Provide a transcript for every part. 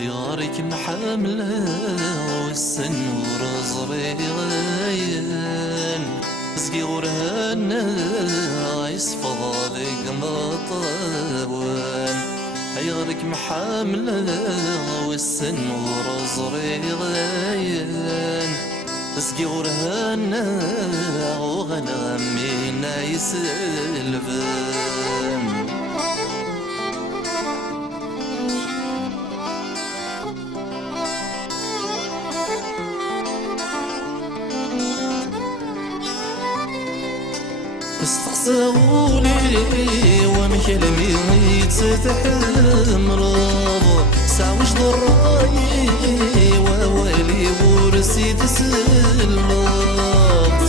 يارك محملة والسنور صغيرين صغير هنا يصفى ذيك مطابون يارك محملة والسنور صغيرين صغير هنا وغنامينا يسلفن استقساولي ومكلمي يتتحمرض ساوش ضراي ووالي ورسيد سلمض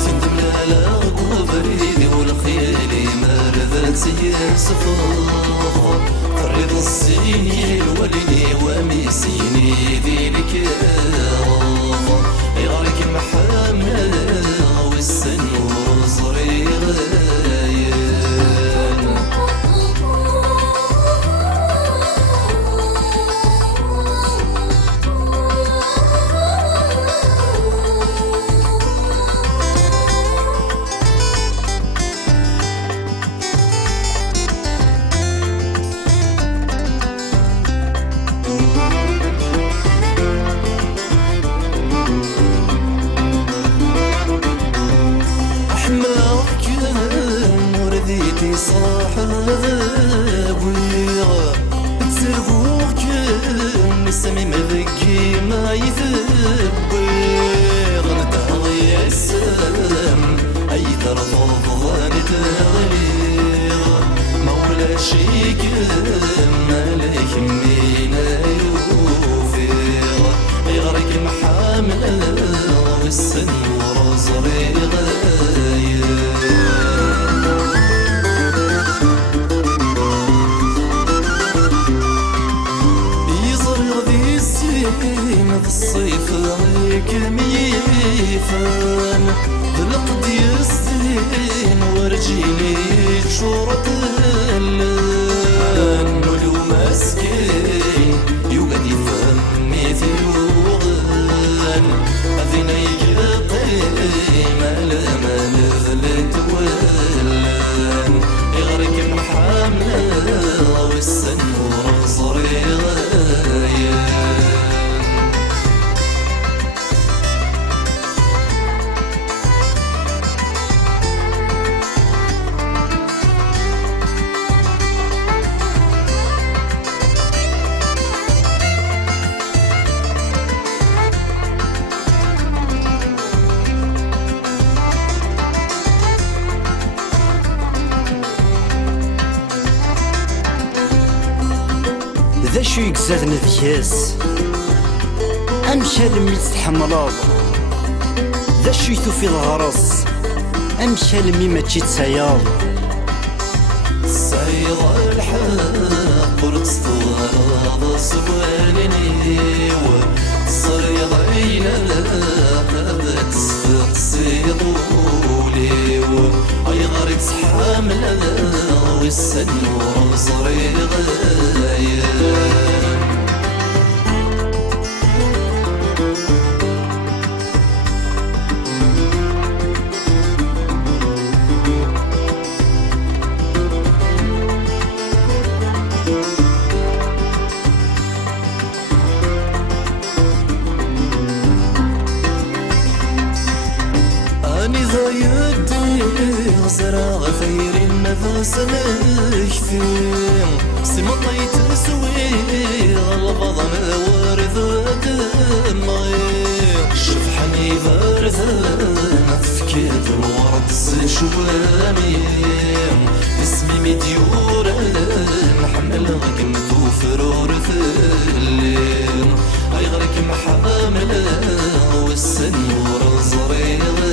سندم لا قبريدي والخيالي مرذات يصفض فريض السيني وليني وميسيني ذيلك يارك محمد والسنور صغير صاحب ويغا تسرفوك نسمي مذكي ما يذبيغ نتهغي السلام أي ترفض نتغليغ مولا شيك مالك مينا يوفيغ يغرك محامل والسنور صغيغ في الصيف عليك ميفان ذلق ديستين ورجيني شورة اللان ولو مسكين يوقد يفهمي ثيوغان أذينا يقطي مالا نذلت ولان يغرك محاملة والسنور صريغايا ذا شو يقزاد ذكاس أمشى لمي تتحملاض ذا شو يثوفي الغرس أمشى لمي ما تجي تسياض سيض الحق ورتصطاد صبالني وصريض عينا تصفق سيطولي أي غارك سحامل والسنور صريغ يدي زرع غفير النفس مكثير سمطيت سوي البضن ورد دمي شوف حني برذان فكيت الورد شوامي اسمي مديور محمل غكم توفرور ثلين غيغرك محامل والسنور صريغ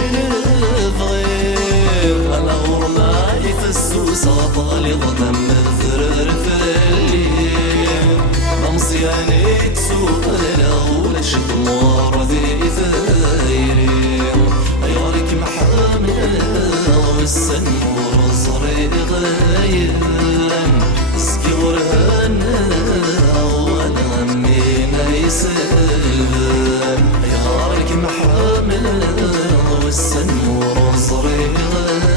نبغي انا غورنا يفسوس غطالي ضدم ذرر فالي مصياني تسوق ولا شد مور ذي ثايري يارك محامل والسنور صري غايم اسكي ورهنا وانا غمينا يسلم يارك محامل والسنور صري غايم